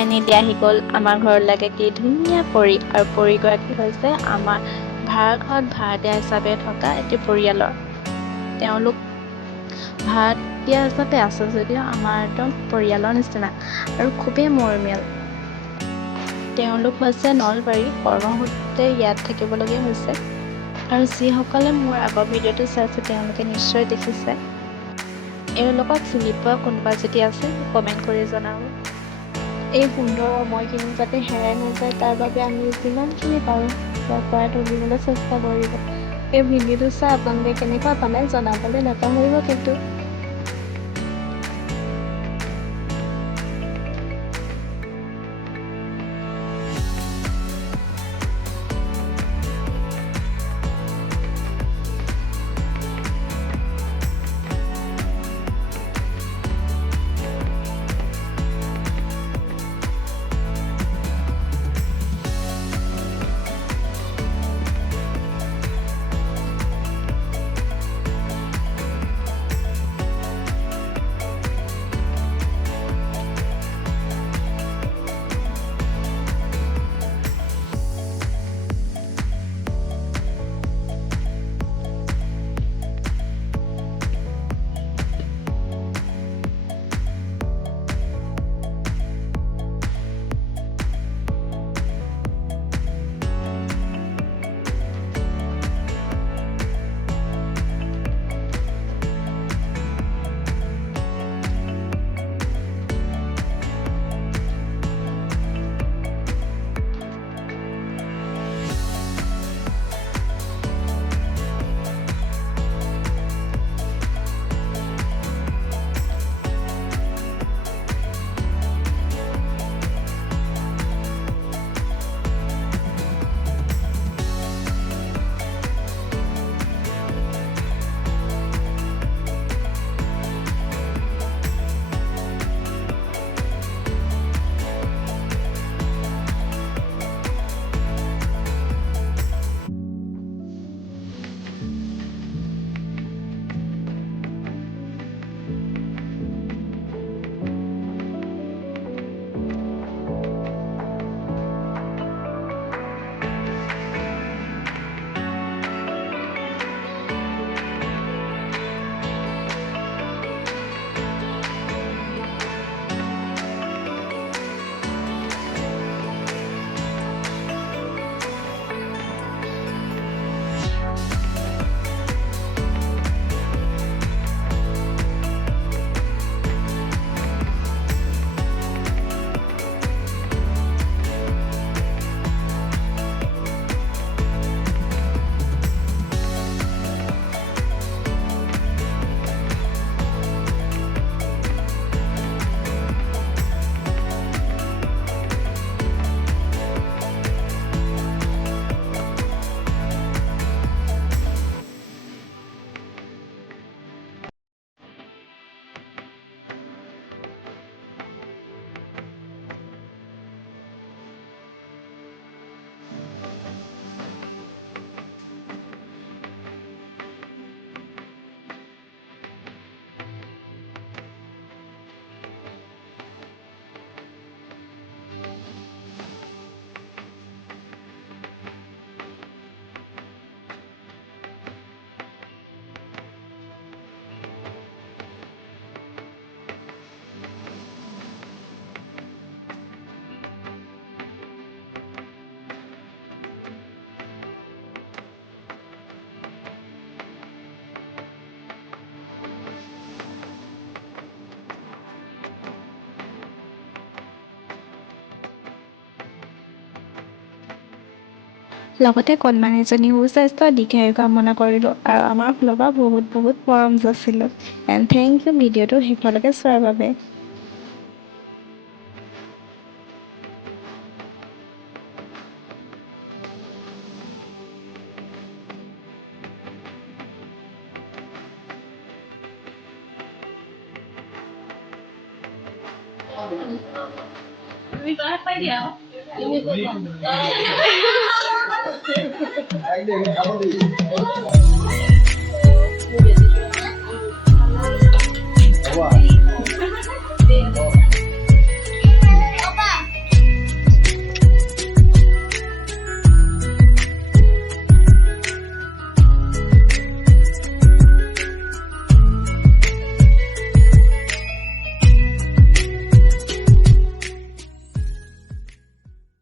Finally আহি গ'ল আমাৰ ঘৰলৈকে কি ধুনীয়া পৰী, আৰু পৰীগৰাকী হৈছে আমাৰ ভাড়াঘৰত ভাড়াতীয়া হিচাপে থকা এটি পৰিয়ালৰ। তেওঁলোক ভাড়াতীয়া হিচাপে আছে যদিও আমাৰ একদম পৰিয়ালৰ নিচিনা আৰু খুবেই মৰমীয়াল। তেওঁলোক হৈছে নলবাৰী, কৰ্মসূত্ৰে ইয়াত থাকিবলগীয়া হৈছে। আৰু যিসকলে মোৰ আগৰ ভিডিঅ'টো চাইছে তেওঁলোকে নিশ্চয় দেখিছে। এওঁলোকক চিনি পোৱা কোনোবা যদি আছে কমেণ্ট কৰি জনাব। এই সুন্দৰ সময়খিনি যাতে হেৰাই নাযায় তাৰ বাবে আমি যিমানখিনি পাৰোঁ তাৰ পৰা তুলিবলৈ চেষ্টা কৰিব। এই ভিডিঅ'টো চাই আপোনালোকে কেনেকুৱা পালে জনাবলৈ নাপাহৰিব কিন্তু। লগতে কণমানিজনী সুস্বাস্থ্য দীৰ্ঘায়ু কামনা কৰিলোঁ আৰু আমাৰ ফালৰ পৰা বহুত বহুত মৰম যাচিলোঁ। এণ্ড থেংক ইউ ভিডিঅ'টো শেষলৈকে চোৱাৰ বাবে।